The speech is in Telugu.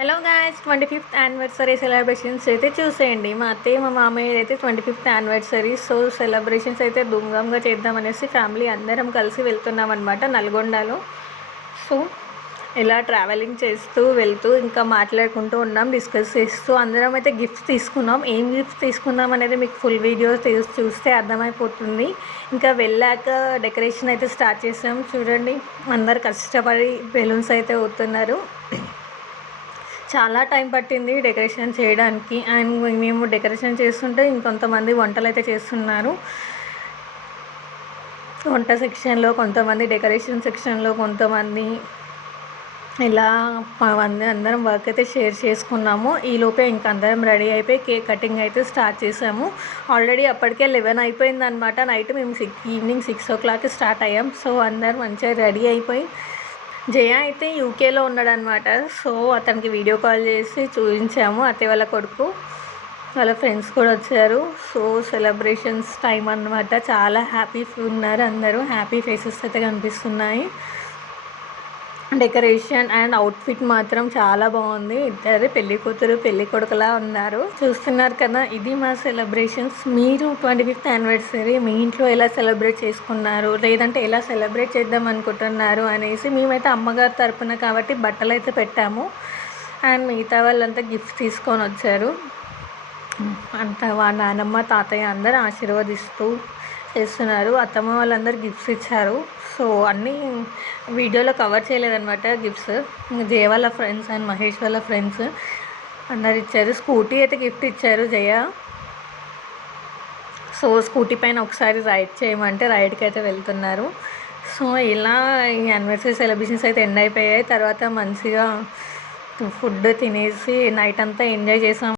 Hello guys 25th anniversary celebrations అయితే చూసేయండి. మా అత్తయ్య మా మామయ్య అయితే 25th యానివర్సరీ సెలబ్రేషన్స్ అయితే ధూమ్‌ధామ్‌గా చేద్దామనేసి ఫ్యామిలీ అందరం కలిసి వెళ్తున్నాం అనమాట నల్గొండలో. సో ఇలా ట్రావెలింగ్ చేస్తూ వెళ్తూ ఇంకా మాట్లాడుకుంటూ ఉన్నాం, డిస్కస్ చేస్తూ అందరం అయితే గిఫ్ట్స్ తీసుకున్నాం. ఏం గిఫ్ట్స్ తీసుకున్నాం అనేది మీకు ఫుల్ వీడియో చూస్తే అర్థమైపోతుంది. ఇంకా వెళ్ళాక డెకరేషన్ అయితే స్టార్ట్ చేసాం. చూడండి, అందరు కష్టపడి బెలూన్స్ అయితే ఊతున్నారు. చాలా టైం పట్టింది డెకరేషన్ చేయడానికి. అండ్ మేము డెకరేషన్ చేస్తుంటే ఇంకొంతమంది వంటలైతే చేస్తున్నారు. వంట సెక్షన్‌లో కొంతమంది, డెకరేషన్ సెక్షన్‌లో కొంతమంది, ఇలా అందరం వర్క్ అయితే షేర్ చేసుకున్నాము. ఈలోపే ఇంక అందరం రెడీ అయిపోయి కేక్ కటింగ్ అయితే స్టార్ట్ చేసాము. ఆల్రెడీ అప్పటికే 11 అయిపోయిందనమాట. నైట్ మేము ఈవినింగ్ 6:00 స్టార్ట్ అయ్యాం. సో అందరం మంచిగా రెడీ అయిపోయి, జయ అయితే యూకేలో ఉన్నాడనమాట. సో అతనికి వీడియో కాల్ చేసి చూపించాము. అత్తయ్య వాళ్ళ కొడుకు వాళ్ళ ఫ్రెండ్స్ కూడా వచ్చారు. సో సెలబ్రేషన్స్ టైం అనమాట. చాలా హ్యాపీగా ఉన్నారు అందరూ. హ్యాపీ ఫేసెస్ అయితే కనిపిస్తున్నాయి. డెకరేషన్ అండ్ అవుట్ఫిట్ మాత్రం చాలా బాగుంది. ఇద్దరు పెళ్లి కూతురు పెళ్లి కొడుకులా ఉన్నారు. చూస్తున్నారు కదా, ఇది మా సెలబ్రేషన్స్. మీరు 25th యానివర్సరీ మీ ఇంట్లో ఎలా సెలబ్రేట్ చేసుకున్నారు, లేదంటే ఎలా సెలబ్రేట్ చేద్దాం అనుకుంటున్నారు అనేసి. మేమైతే అమ్మగారి తరపున కాబట్టి బట్టలు అయితే పెట్టాము. అండ్ మిగతా వాళ్ళంతా గిఫ్ట్స్ తీసుకొని వచ్చారు. అంతా వాళ్ళ నానమ్మ తాతయ్య అందరూ ఆశీర్వదిస్తూ చేస్తున్నారు. అత్తమ్మ వాళ్ళందరూ గిఫ్ట్స్ ఇచ్చారు. సో అన్నీ వీడియోలో కవర్ చేయలేదన్నమాట గిఫ్ట్స్. జయ వాళ్ళ ఫ్రెండ్స్ అండ్ మహేష్ వాళ్ళ ఫ్రెండ్స్ అందరు ఇచ్చారు. స్కూటీ అయితే గిఫ్ట్ ఇచ్చారు జయ. సో స్కూటీ పైన ఒకసారి రైడ్ చేయమంటే రైడ్కి అయితే వెళ్తున్నారు. సో ఇలా ఈ యానివర్సరీ సెలబ్రేషన్స్ అయితే ఎండ్ అయిపోయాయి. తర్వాత మంచిగా ఫుడ్ తినేసి నైట్ అంతా ఎంజాయ్ చేసాం.